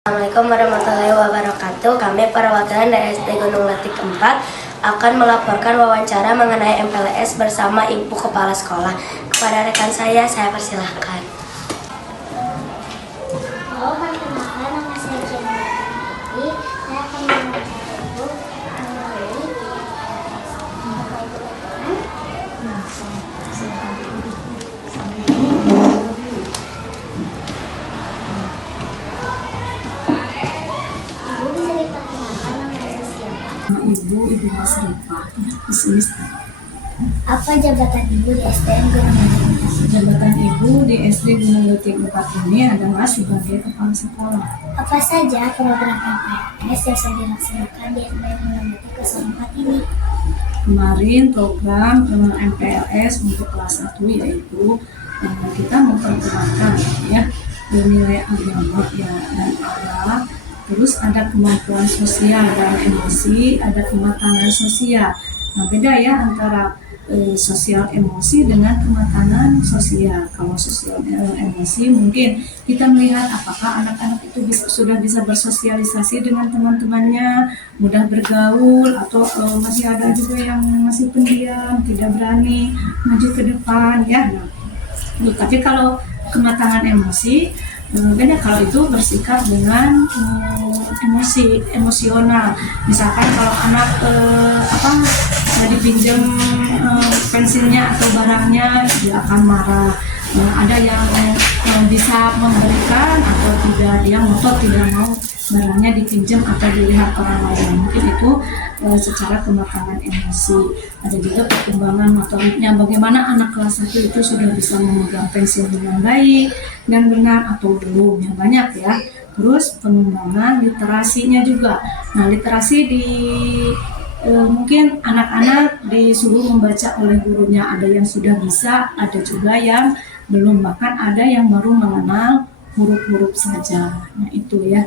Assalamualaikum warahmatullahi wabarakatuh. Kami perwakilan dari SD Gunung Letik 4 akan melaporkan wawancara mengenai MPLS bersama Ibu Kepala Sekolah. Kepada rekan saya persilahkan. Halo, perkenalkan nama saya Jenny. Saya akan mewawancara Ibu mengenai Ibu Masrifah, pesimis. apa jabatan Ibu di SDN Gunung Letik? Jabatan Ibu di SD Gunung Letik 4 ini adalah sebagai kepala sekolah. Apa saja program MPLS yang sedang dilaksanakan di SDN Gunung Letik kelas 4 ini? Kemarin program MPLS untuk kelas 1 yaitu kita memperkenalkan ya nilai agama ya dan akhlak. Terus ada kemampuan sosial dan emosi, ada kematangan sosial. Nah, beda ya antara sosial emosi dengan kematangan sosial. Kalau sosial emosi mungkin kita melihat apakah anak-anak itu sudah bisa bersosialisasi dengan teman-temannya, mudah bergaul, atau masih ada juga yang masih pendiam, tidak berani maju ke depan ya. Nah, tapi kalau kematangan emosi beda, kalau itu bersikap dengan emosional. Misalkan kalau anak dipinjam pensilnya atau barangnya, dia akan marah. Ada yang bisa memberikan atau tidak, dia ngotot tidak mau barangnya dipinjam atau dilihat orang lain. Mungkin itu secara kematangan emosi. Ada juga perkembangan motoriknya, bagaimana anak kelas 1 itu sudah bisa memegang pensil dengan baik dan benar atau belum, ya banyak ya. Terus pengembangan literasinya juga. Nah, literasi di mungkin anak-anak disuruh membaca oleh gurunya, ada yang sudah bisa, ada juga yang belum, bahkan ada yang baru mengenal huruf-huruf saja. Nah, itu ya.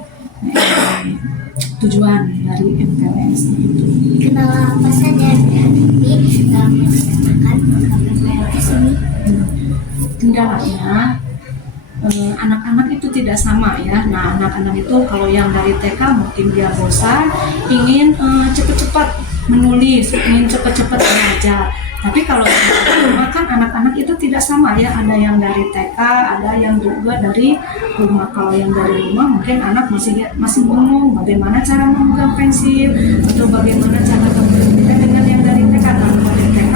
Tujuan dari MPLS itu. Kendala apa saja yang dihadapi dalam melaksanakan program MPLS ini? Kendalanya anak-anak itu tidak sama ya. Nah, anak-anak itu kalau yang dari TK mungkin dia bosan, ingin cepat-cepat menulis, ingin cepat-cepat belajar. Tapi kalau di rumah kan anak-anak itu tidak sama ya. Ada yang dari TK, ada yang juga dari rumah. Kalau yang dari rumah mungkin anak masih bingung bagaimana cara memegang pensil atau bagaimana cara berbeda dengan yang dari TK. Kalau dari TK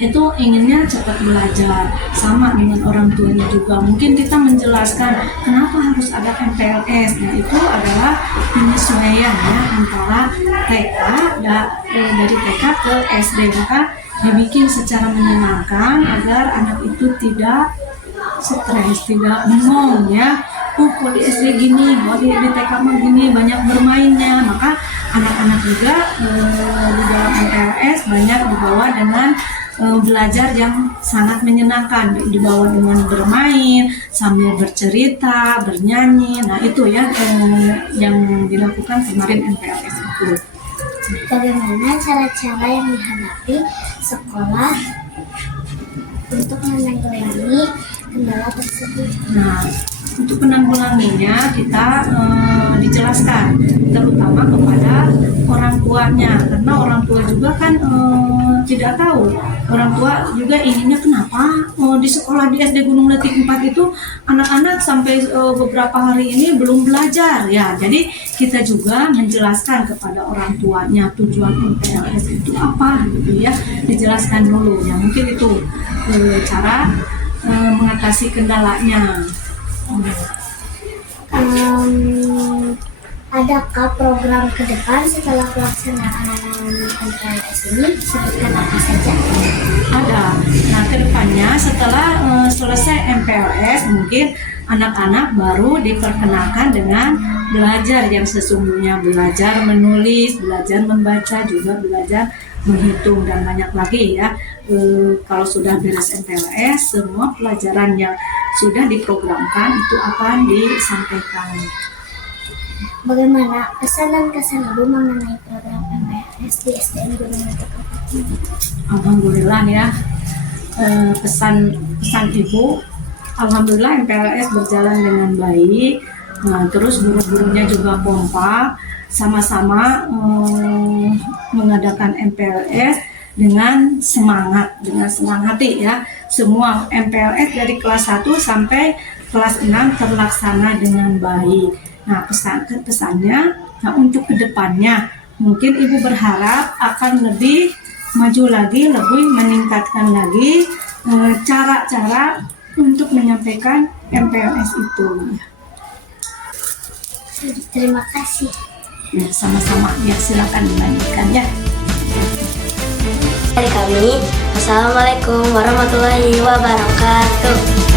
itu inginnya cepat belajar, sama dengan orang tuanya juga. Mungkin kita menjelaskan kenapa harus ada MPLS. Nah, itu adalah penyesuaian ya antara TK dari TK ke SD, maka dibikin secara menyenangkan agar anak itu tidak stres, tidak bengong ya. Kok di SD gini, kok di TK mah gini, banyak bermainnya. Maka anak-anak juga di dalam MPLS banyak dibawa dengan belajar yang sangat menyenangkan, dibawa dengan bermain sambil bercerita, bernyanyi. Nah, itu ya yang dilakukan kemarin MPLS itu. Bagaimana cara-cara yang dihadapi sekolah untuk menanggulangi kendala tersebut? Nah, untuk penanggulanginya kita dijelaskan terutama kepada orang tuanya, karena orang tua juga kan tidak tahu. Orang tua juga inginnya kenapa di sekolah di SD Gunung Letik 4 itu anak-anak sampai beberapa hari ini belum belajar ya. Jadi kita juga menjelaskan kepada orang tuanya tujuan MPLS itu apa gitu ya. Dijelaskan dulu ya, mungkin itu cara mengatasi kendalanya. Adakah program ke depan setelah pelaksanaan MPLS ini? Sebutkan apa saja? Ada. Nah, kedepannya setelah selesai MPLS mungkin anak-anak baru diperkenalkan dengan belajar yang sesungguhnya, belajar menulis, belajar membaca, juga belajar menghitung dan banyak lagi ya. Kalau sudah beres MPLS, semua pelajaran yang sudah diprogramkan itu akan disampaikan. Bagaimana pesan dan kesan Ibu mengenai program MPLS di SDN Gunung Letik? Alhamdulillah ya, pesan Ibu Alhamdulillah MPLS berjalan dengan baik. Nah, terus guru-gurunya juga kompak, sama-sama mengadakan MPLS dengan semangat hati ya. Semua MPLS dari kelas 1 sampai kelas 6 terlaksana dengan baik. Nah, pesannya, nah untuk kedepannya mungkin Ibu berharap akan lebih maju lagi, lebih meningkatkan lagi cara-cara untuk menyampaikan MPLS itu. Terima kasih. Ya, sama-sama. Ya, silakan dilanjutkan ya. Dari kami, Wassalamualaikum warahmatullahi wabarakatuh.